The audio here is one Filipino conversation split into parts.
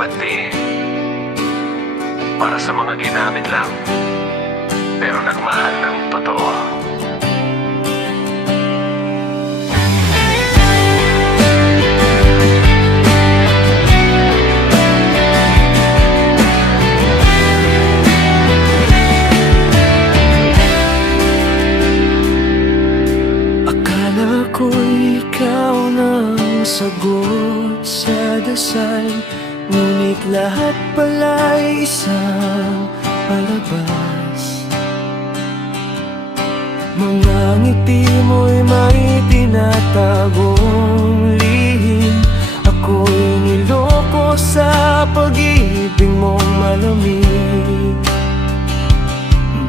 pati para sa mga ginamit lang, pero nagmahal ng totoo. Akala ko'y ikaw nang sagot sa dasal, ngunit lahat pala'y isang palabas. Mga ngiti mo'y may tinatagong lihim. Ako'y niloko sa pag-ibig mong malamig.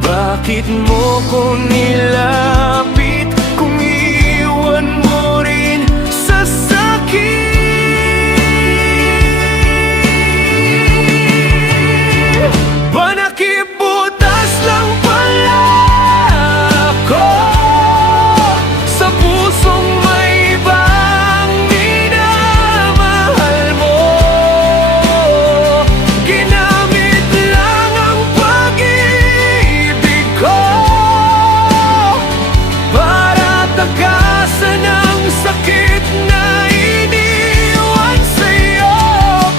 Bakit mo ko nilapit kung iwan mo rin sa sakit? Panakibutas lang pala ako sa pusong may ibang minamahal mo. Ginamit lang ang pag-ibig ko para tagasan ang sakit na iniwan sa'yo.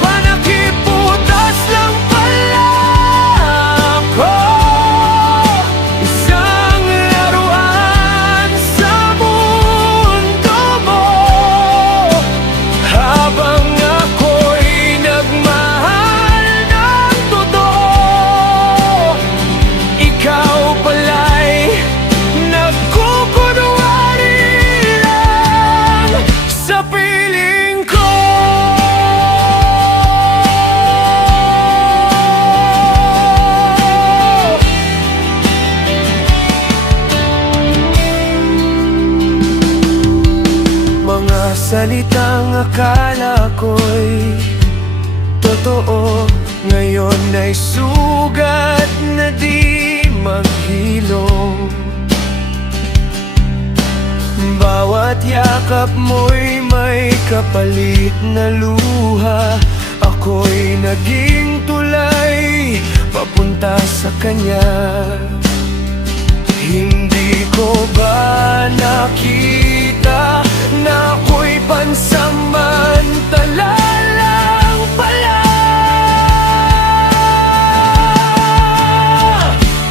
Panakibutas lang pala ako, isang laruan sa mundo mo. Habang ako'y nagmahal ng totoo, ikaw pala'y nagkukunwari lang sa piling ko. Mga salitang akala ko'y totoo, ngayon ay sugat na di maghilom. Bawat yakap mo'y may kapalit na luha. Ako'y naging tulay papunta sa kanya. Hindi ko ba nakita na ako'y pansamantala lang pala?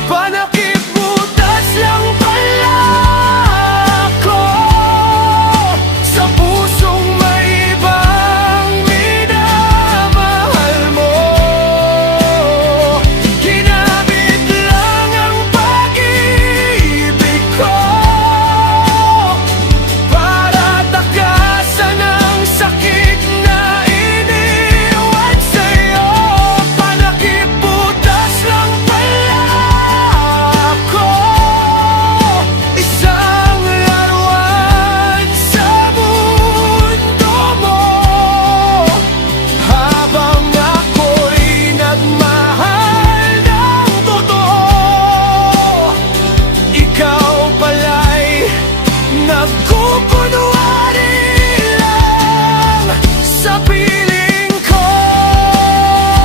Panakibutas lang pala ako sa pusong may ibang minamahal mo. Ginamit lang ang pag-ibig ko para takasan ang sakit na iniwan sa'yo. Panakibutas lang pala ako, isang laruan sa mundo mo. Habang ako'y nagmahal ng totoo, ikaw pala'y nagkukunwari lang sa piling ko.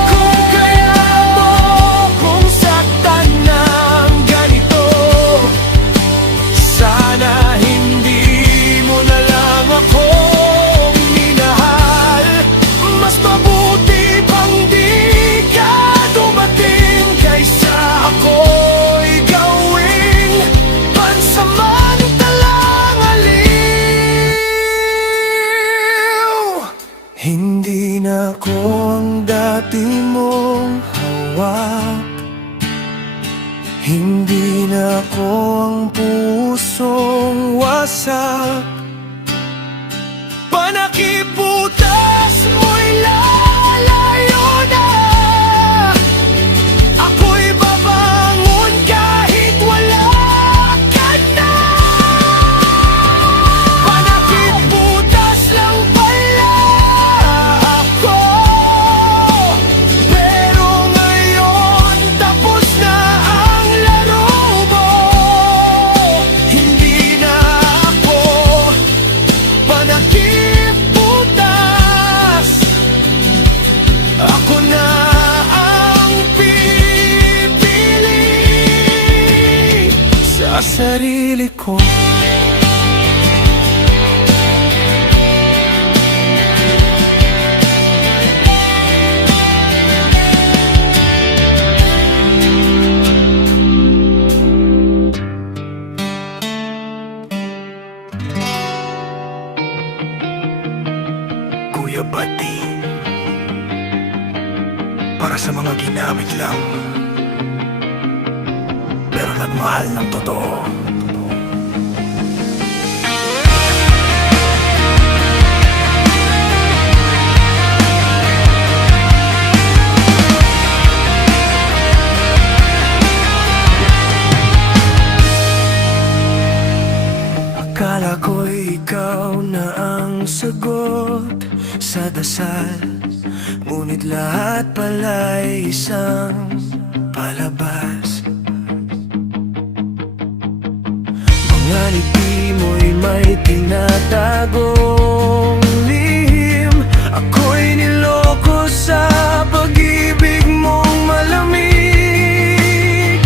Kung kaya mo kung saktan ng ganito, sana hindi mo na lang ako minahal. Mas mabuti pang di ka dumating kaysa ako'y gawing pansamantalang aliw. Hindi na ako ang dati mong hawak, hindi na ako ang pusong wasak. Panakibutas mo'y lalayo na, ako'y babangon kahit wala ka na. Panakibutas lang pala ako, pero ngayon tapos na ang laro mo. Hindi na ako sarili ko. Kuya Bati, para sa mga ginamit lang pero nagmahal ng totoo. Akala ko'y ikaw na ang sagot sa dasal, ngunit lahat pala'y isang palabas. Mga ngiti mo'y may tinatagong lihim. Ako'y niloko sa pag-ibig mong malamig.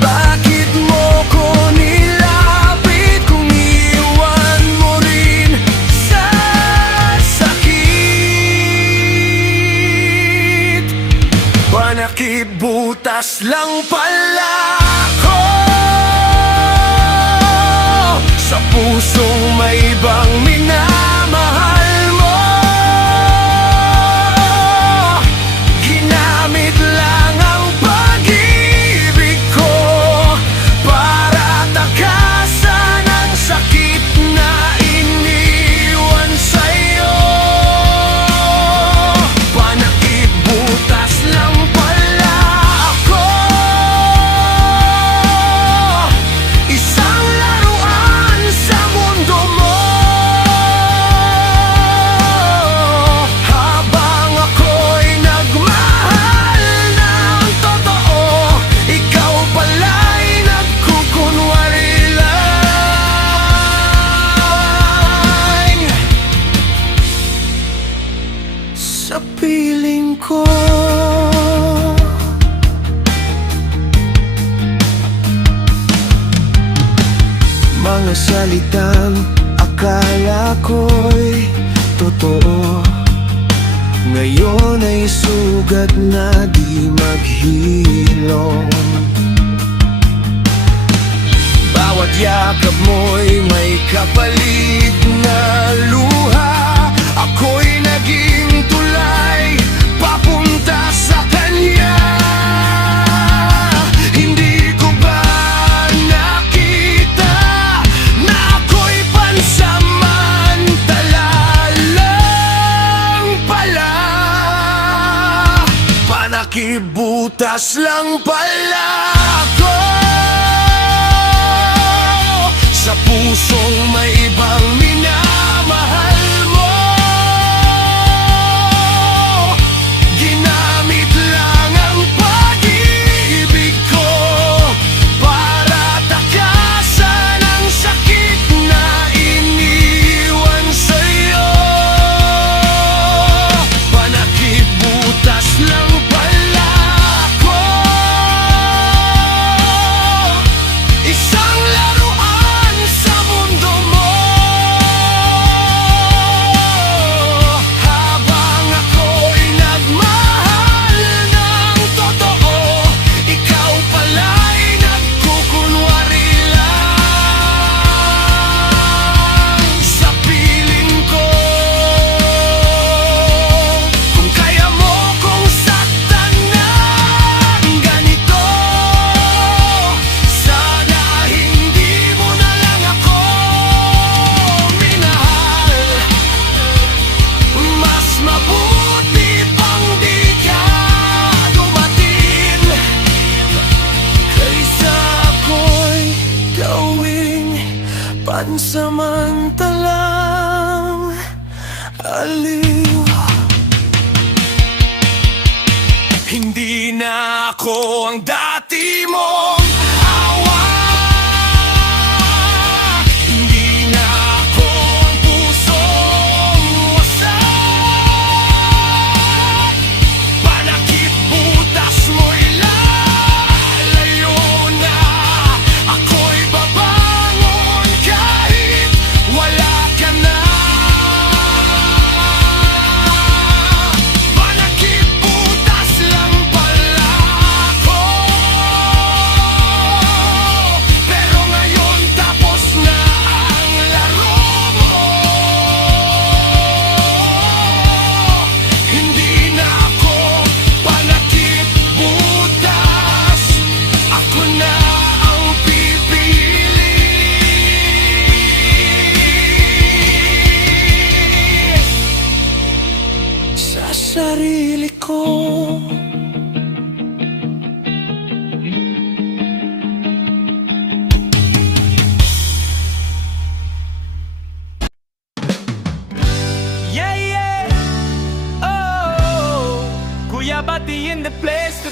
Bakit mo ko nilapit kung iwan mo rin sa sakit? Panakibutas lang pala ako sa pusong may ibang minamahal mo. Ginamit lang ang pag-ibig ko para takasan ang sakit na iniwan sa'yo. Panakibutas lang pala ako, isang laruan sa mundo mo. Habang ako'y nagmahal ng totoo, ikaw pala'y nagkukunwari lang. Sa piling ko, mga salitang akala ko'y totoo, ngayon ay sugat na di maghilom. Bawat yakap mo'y may kapalit na luha. Ako'y naging tulay papunta sa kanya. Hindi ko ba nakita na ako'y pansamantala lang pala? Panakibutas lang pala ako sa pusong may ibang minamahal mo. Ginamit lang ang pag-ibig ko para takasan ang sakit na iniwan sa'yo. Panakibutas lang pala ako, isang laruan sa mundo mo. Habang ako'y nagmahal ng totoo, ikaw pala'y nagkukunwari lang. Sa piling ko, kung kaya mo kong saktan ng ganito, sana hindi mo na lang ako minahal. Mas mabuti pang di ka dumating kaysa ako'y gawing pansamantalang aliw. Hindi na ako ang dati mong awa. Hindi na ako ang pusong wasak. Panakibutas mo'y lalayo na. Ako Kuya Bati in the place